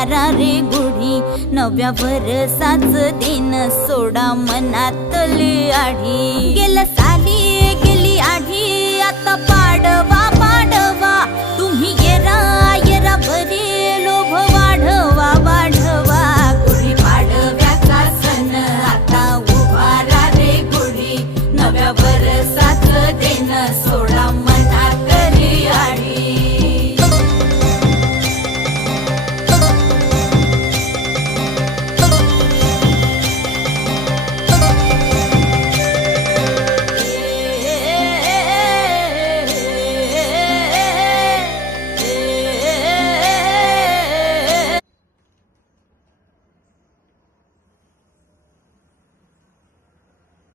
बारा रे गुढी, नव्या वर्षाच दिन सोडा मनातली आढी। गेल्या साली गेली आढी, आता पाडवा